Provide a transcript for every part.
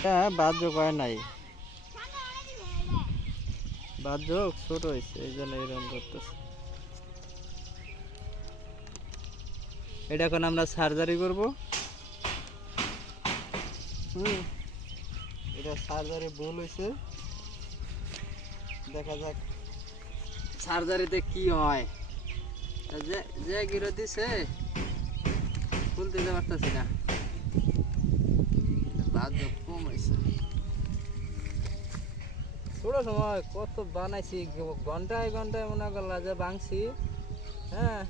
এটা বাদ যোগ হয় নাই। বাদ যোগ ছোট হয়েছে এই জন্য এরকম করতেছে। এটা এখন আমরা সার্জারি করব। হুম, এটা সার্জারি ভুল হয়েছে দেখা যাক। সার্জারিতে কি হয়? যে যে গিরো দিছে খুলতে দিতে পারতেছি না। বাদ কম হয়েছে ছোট সময় কত বানাইছি ঘন্টায় ঘন্টায় মনে করলা যে ভাঙছি হ্যাঁ?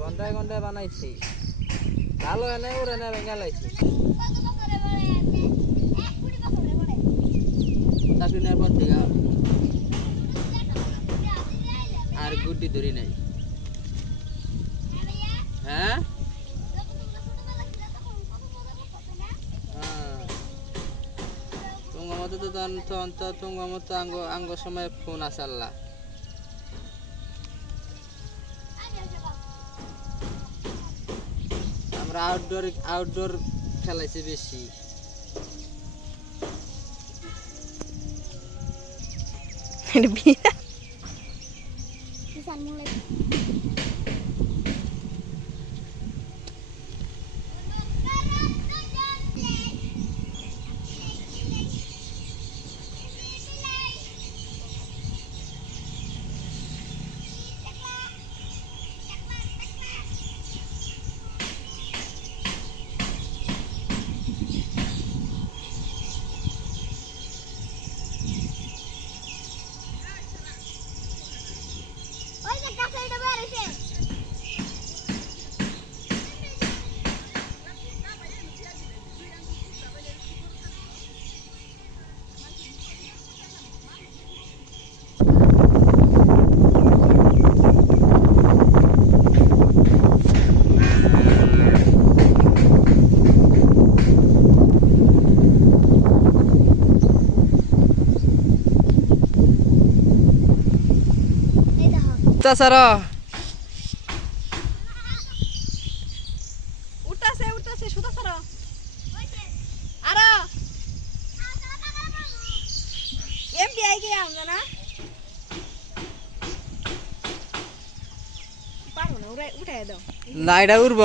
ঘন্টায় ঘন্টায়? বানাইছি। ভালো এনে ওর এনে ভেঙে লাইছি। চাকরি নেওয়ার পর থেকে আর গুড্ডি ধরি নাই। হ্যাঁ হ্যাঁ। তোমার মতো তো তখন তখন তো তোমার মতো আঙ্গ আঙ্গ সময় ফোন আছে আল্লাহ আমরা আউটডোর আউটডোর খেলাইছি বেশি এটা বিয়া তাছাড়া উঠতাছে উঠতাছে সুতা সরো আরও। এমপি আই গিয়ে আমরা না পারব না উঠাই দাও। না এটা উড়বো